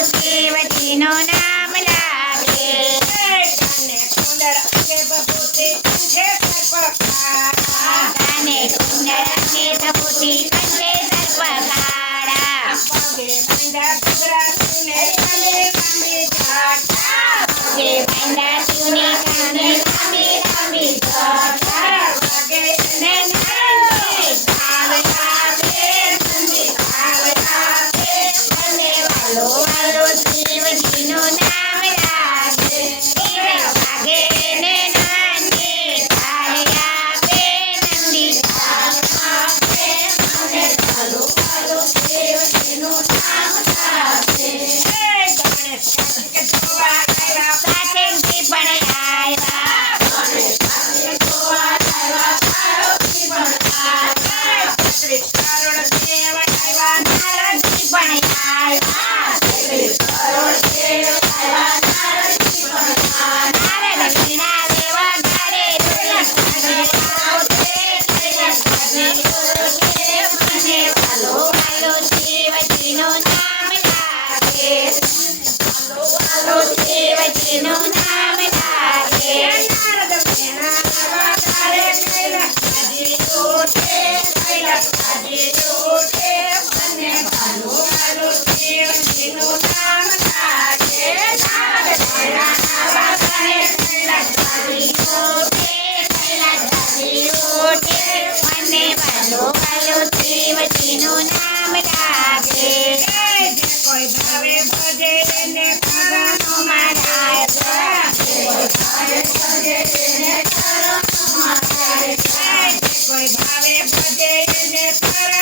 શિવજીનો નામ લાગે કાને કુંડળ અંગે બબૂતી કંઠે સર્પકાળા કાને કુંડળ અંગે બબૂતી કંઠે સર્પકાળા પગે બાંધા ઘૂઘરા સુને કાને કામે જાતા પગે બાંધા શિવને કાને કામે કામે જાતા વાગે ને નાને તાલ લાગે નંદી તાલ લાગે મને વાલો વાલો શિવજીનો નામ લાગે શિવ વાગે ને નાને તાલ આપે નંદી તાલ આપે મને વાલો વાલો શિવજીનું નામ લાગે ગણેશ કાર્તિક જોવા આવ્યા સાતેથી પણ આવ્યા શ્રી કરુણ દેવ આવ્યા નારદજી પણ આવ્યા નારદ વીણા લેવા ગાડે મને વાલો વાલો શિવજીનું નામ લાગે વાલો શિવજીનું નામ લાગે નારદ મેણા આવ્યા તારે કૈલાસજી ઉઠે કૈલાસજી ઉઠે મને ભાલો ભાલો શિવજીનું નામ લાગે નારદ મેણા આવ્યા તારે કૈલાસજી મને વાલો વાલો શિવજીનું નામ લાગે જે કોઈ ભાવે ભજે એને કરનો મારા કોઈ ભાવે ભજે એને કર